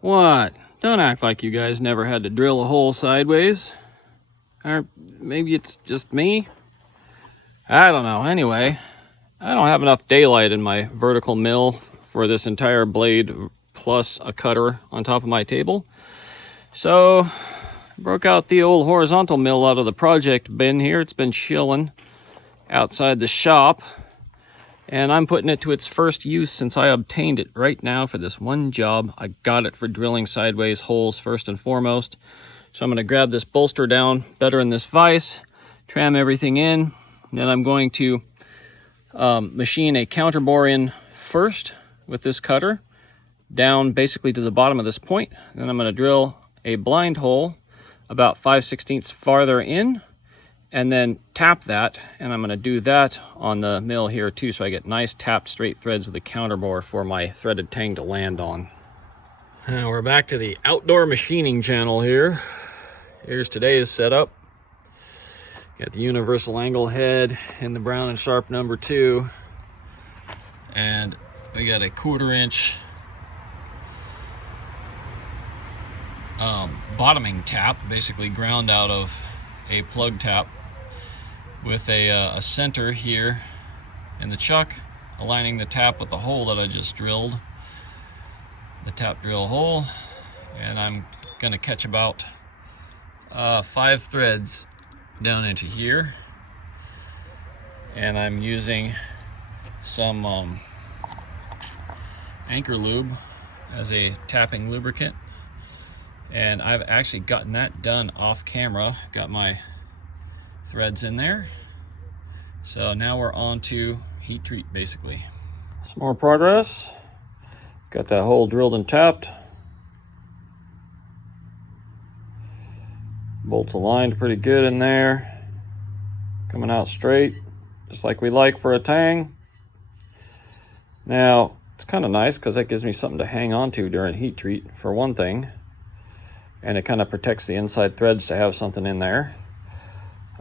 What? Don't act like you guys never had to drill a hole sideways. Or maybe it's just me? I don't know. Anyway, I don't have enough daylight in my vertical mill for this entire blade plus a cutter on top of my table. So, broke out the old horizontal mill out of the project bin here. It's been chilling outside the shop. And I'm putting it to its first use since I obtained it right now for this one job. I got it for drilling sideways holes first and foremost. So I'm going to grab this bolster down better in this vise, tram everything in, and then I'm going to machine a counterbore in first with this cutter down basically to the bottom of this point. Then I'm going to drill a blind hole about 5/16 farther in, and then tap that, and I'm going to do that on the mill here too, so I get nice tapped straight threads with a counterbore for my threaded tang to land on. Now we're back to the outdoor machining channel here. Here's today's setup. Got the universal angle head in the Brown and Sharp number 2, and we got a 1/4 inch bottoming tap, basically ground out of a plug tap, with a center here in the chuck, aligning the tap with the hole that I just drilled, the tap drill hole, and I'm going to catch about 5 threads down into here, and I'm using some anchor lube as a tapping lubricant, and I've actually gotten that done off camera, got my threads in there. So now we're on to heat treat basically. Some more progress. Got that hole drilled and tapped. Bolts aligned pretty good in there. Coming out straight, just like we like for a tang. Now, it's kind of nice because that gives me something to hang on to during heat treat, for one thing. And it kind of protects the inside threads to have something in there.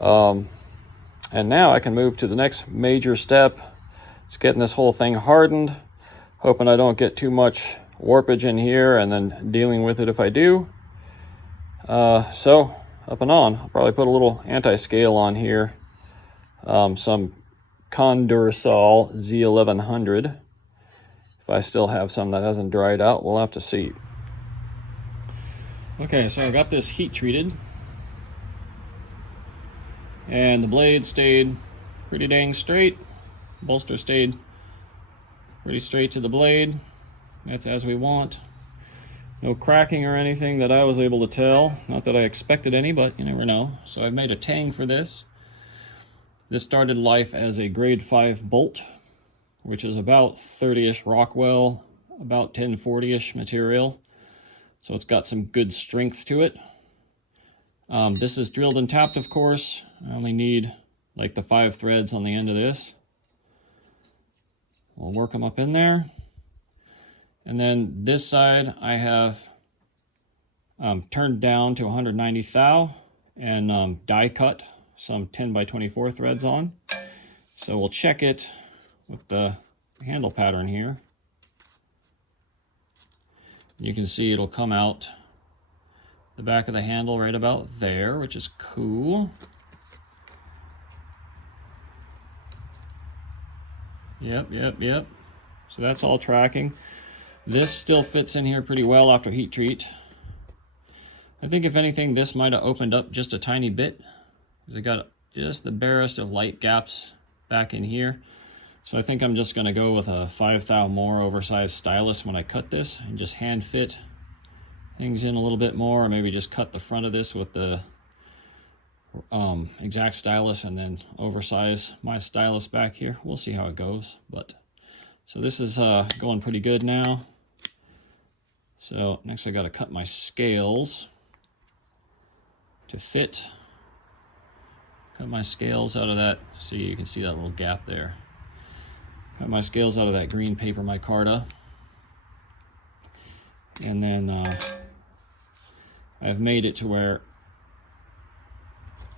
And now I can move to the next major step. It's getting this whole thing hardened, hoping I don't get too much warpage in here, and then dealing with it if I do. So up and on. I'll probably put a little anti-scale on here. Some Condursol Z1100. If I still have some that hasn't dried out, we'll have to see. Okay, so I got this heat treated, and the blade stayed pretty dang straight. Bolster stayed pretty straight to the blade. That's as we want. No cracking or anything that I was able to tell. Not that I expected any, but you never know. So I've made a tang for this. This started life as a grade 5 bolt, which is about 30-ish Rockwell, about 1040-ish material. So it's got some good strength to it. This is drilled and tapped, of course. I only need like the 5 threads on the end of this. We'll work them up in there. And then this side I have turned down to 190 thou and die cut some 10 by 24 threads on. So we'll check it with the handle pattern here. You can see it'll come out the back of the handle right about there, which is cool. Yep. So that's all tracking. This still fits in here pretty well after heat treat. I think if anything, this might have opened up just a tiny bit, because I got just the barest of light gaps back in here. So I think I'm just going to go with a 5 thou more oversized stylus when I cut this, and just hand fit things in a little bit more, or maybe just cut the front of this with the exact stylus and then oversize my stylus back here. We'll see how it goes. But so this is going pretty good now. So next I got to cut my scales to fit. Cut my scales out of that. See, you can see that little gap there. Cut my scales out of that green paper micarta. And then I've made it to where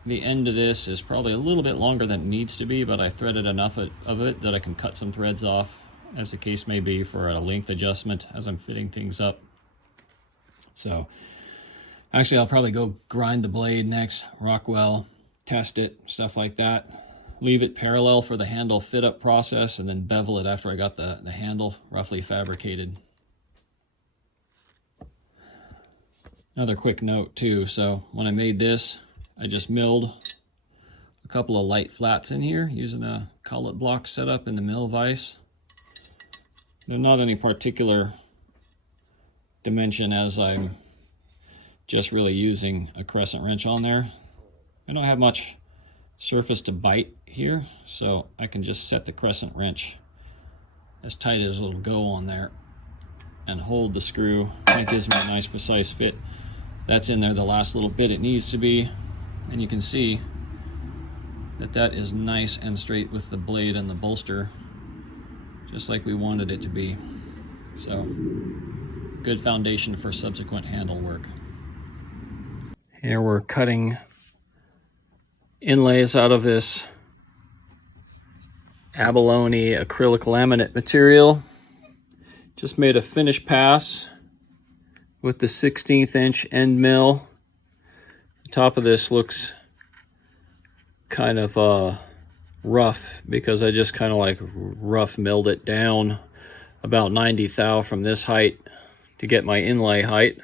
the end of this is probably a little bit longer than it needs to be, but I threaded enough of it that I can cut some threads off, as the case may be, for a length adjustment as I'm fitting things up. So actually I'll probably go grind the blade next, Rockwell, test it, stuff like that. Leave it parallel for the handle fit up process, and then bevel it after I got the handle roughly fabricated. Another quick note too, so when I made this, I just milled a couple of light flats in here using a collet block setup in the mill vise. They're not any particular dimension, as I'm just really using a crescent wrench on there. I don't have much surface to bite here, so I can just set the crescent wrench as tight as it'll go on there and hold the screw. That gives me a nice precise fit. That's in there the last little bit it needs to be, and you can see that that is nice and straight with the blade and the bolster, just like we wanted it to be. So good foundation for subsequent handle work. Here we're cutting inlays out of this abalone acrylic laminate material. Just made a finish pass with the 1/16 inch end mill. The top of this looks kind of rough because I just kind of like rough milled it down about 90 thou from this height to get my inlay height.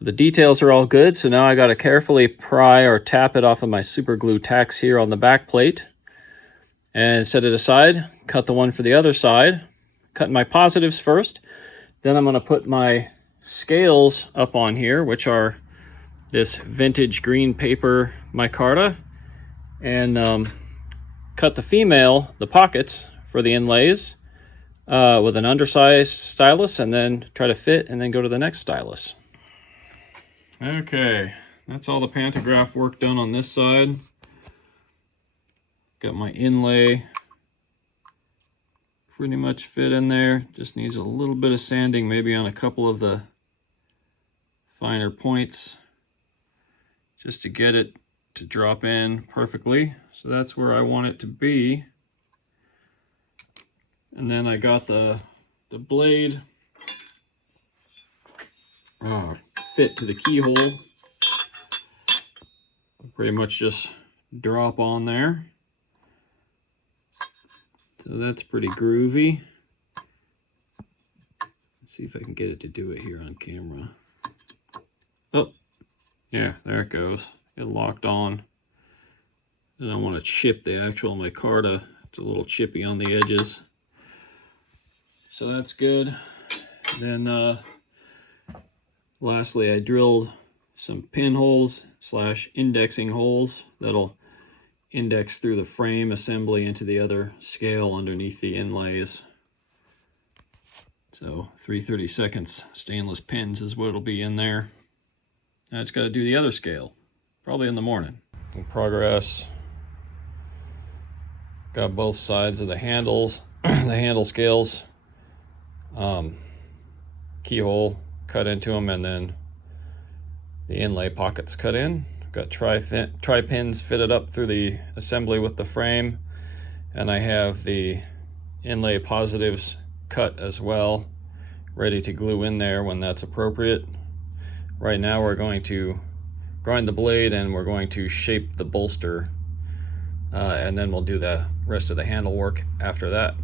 The details are all good, so now I got to carefully pry or tap it off of my super glue tacks here on the back plate and set it aside. Cut the one for the other side. Cut my positives first. Then I'm going to put my scales up on here, which are this vintage green paper micarta, and cut the female, the pockets for the inlays, with an undersized stylus, and then try to fit and then go to the next stylus. Okay, that's all the Pantograph work done on this side. Got my inlay pretty much fit in there. Just needs a little bit of sanding, maybe on a couple of the finer points, just to get it to drop in perfectly. So that's where I want it to be. And then I got the blade fit to the keyhole. Pretty much just drop on there. So that's pretty groovy. Let's see if I can get it to do it here on camera. Oh, yeah, there it goes. Get locked on. And I want to chip the actual micarta. It's a little chippy on the edges. So that's good. Then lastly, I drilled some pinholes / indexing holes that'll index through the frame assembly into the other scale underneath the inlays. So 3/32 stainless pins is what it'll be in there. I just got to do the other scale, probably in the morning. In progress. Got both sides of the handles, the handle scales, keyhole cut into them, and then the inlay pockets cut in. Got tri pins fitted up through the assembly with the frame, and I have the inlay positives cut as well, ready to glue in there when that's appropriate. Right now we're going to grind the blade and we're going to shape the bolster, and then we'll do the rest of the handle work after that.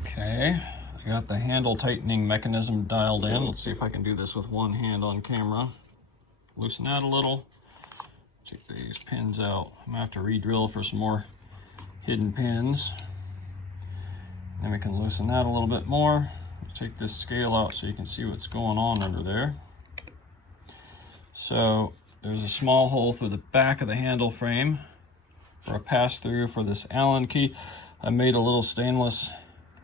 Okay, I got the handle tightening mechanism dialed in. Let's see if I can do this with one hand on camera. Loosen that a little. Check these pins out. I'm gonna have to re-drill for some more hidden pins. Then we can loosen that a little bit more. Take this scale out so you can see what's going on under there. So there's a small hole through the back of the handle frame for a pass-through for this Allen key. I made a little stainless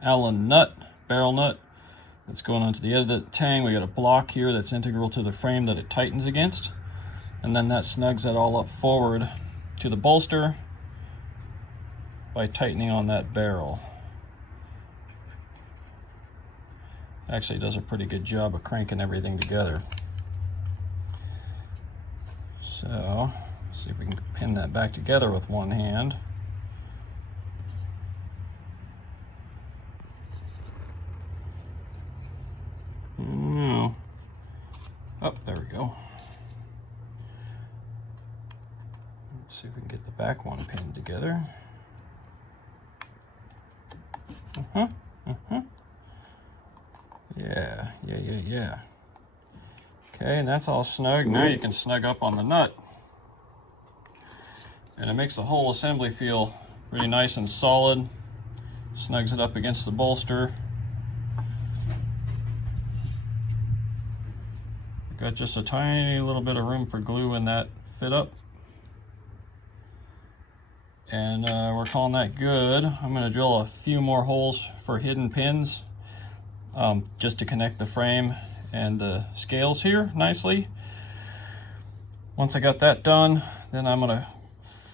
Allen nut, barrel nut, that's going onto the end of the tang. We got a block here that's integral to the frame that it tightens against, and then that snugs that all up forward to the bolster by tightening on that barrel. Actually does a pretty good job of cranking everything together. So let's see if we can pin that back together with one hand. Oh, see if we can get the back one pinned together. Yeah. Okay, and that's all snug. Now you can snug up on the nut. And it makes the whole assembly feel really nice and solid. Snugs it up against the bolster. Got just a tiny little bit of room for glue in that fit up. And we're calling that good. I'm going to drill a few more holes for hidden pins just to connect the frame and the scales here nicely. Once I got that done, then I'm going to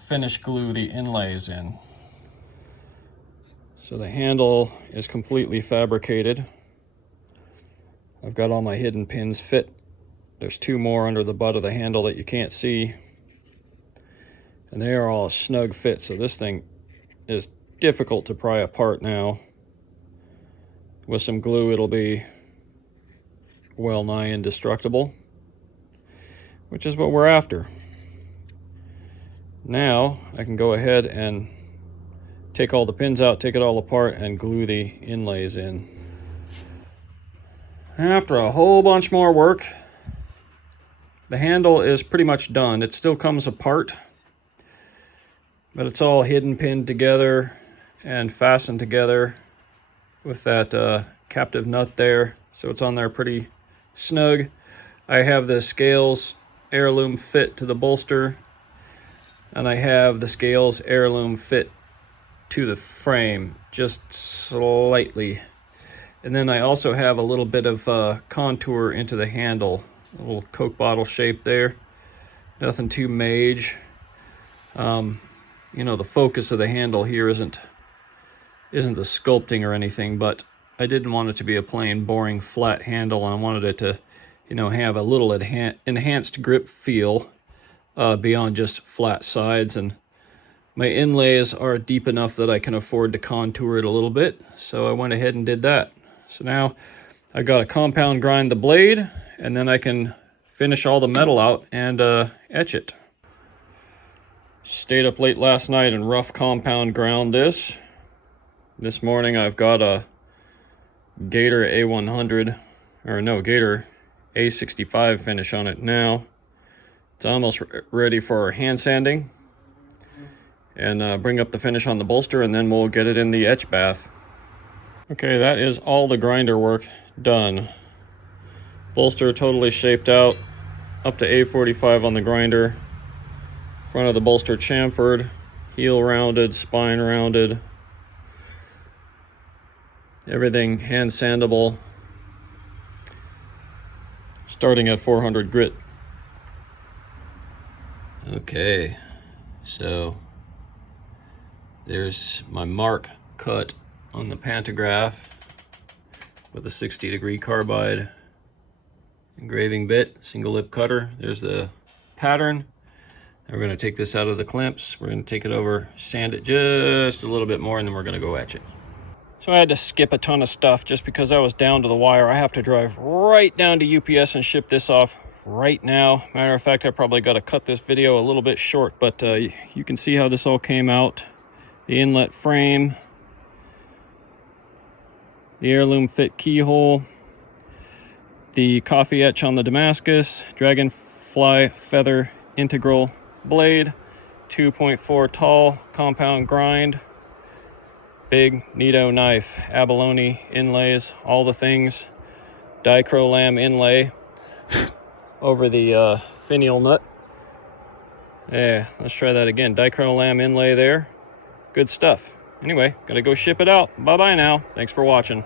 finish glue the inlays in. So the handle is completely fabricated. I've got all my hidden pins fit. There's two more under the butt of the handle that you can't see. And they are all a snug fit, so this thing is difficult to pry apart now. With some glue, it'll be well nigh indestructible, which is what we're after. Now I can go ahead and take all the pins out, take it all apart, and glue the inlays in. After a whole bunch more work, the handle is pretty much done. It still comes apart, but it's all hidden pinned together and fastened together with that captive nut there, so it's on there pretty snug. I have the scales heirloom fit to the bolster, and I have the scales heirloom fit to the frame just slightly. And then I also have a little bit of contour into the handle, a little Coke bottle shape there. Nothing too major. You know, the focus of the handle here isn't the sculpting or anything, but I didn't want it to be a plain, boring, flat handle, and I wanted it to, you know, have a little enhanced grip feel beyond just flat sides. And my inlays are deep enough that I can afford to contour it a little bit, so I went ahead and did that. So now I got to compound grind the blade, and then I can finish all the metal out and etch it. Stayed up late last night and rough compound ground this. This morning I've got a Gator A100, or no, Gator A65 finish on it now. It's almost ready for hand sanding. And bring up the finish on the bolster, and then we'll get it in the etch bath. Okay, that is all the grinder work done. Bolster totally shaped out, up to A45 on the grinder. Front of the bolster chamfered, heel rounded, spine rounded. Everything hand sandable. Starting at 400 grit. Okay, so there's my mark cut on the Pantograph with a 60-degree carbide engraving bit, single lip cutter. There's the pattern. Now we're going to take this out of the clamps. We're going to take it over, sand it just a little bit more, and then we're going to go etch it. So I had to skip a ton of stuff just because I was down to the wire. I have to drive right down to UPS and ship this off right now. Matter of fact, I probably got to cut this video a little bit short, but you can see how this all came out. The inlet frame, the heirloom fit keyhole, the coffee etch on the Damascus, dragonfly feather integral blade, 2.4 tall compound grind, big Nito knife, abalone inlays, all the things, dichro lamb inlay over the finial nut. Yeah, let's try that again. Dichro lamb inlay there. Good stuff. Anyway, gonna go ship it out. Bye-bye now. Thanks for watching.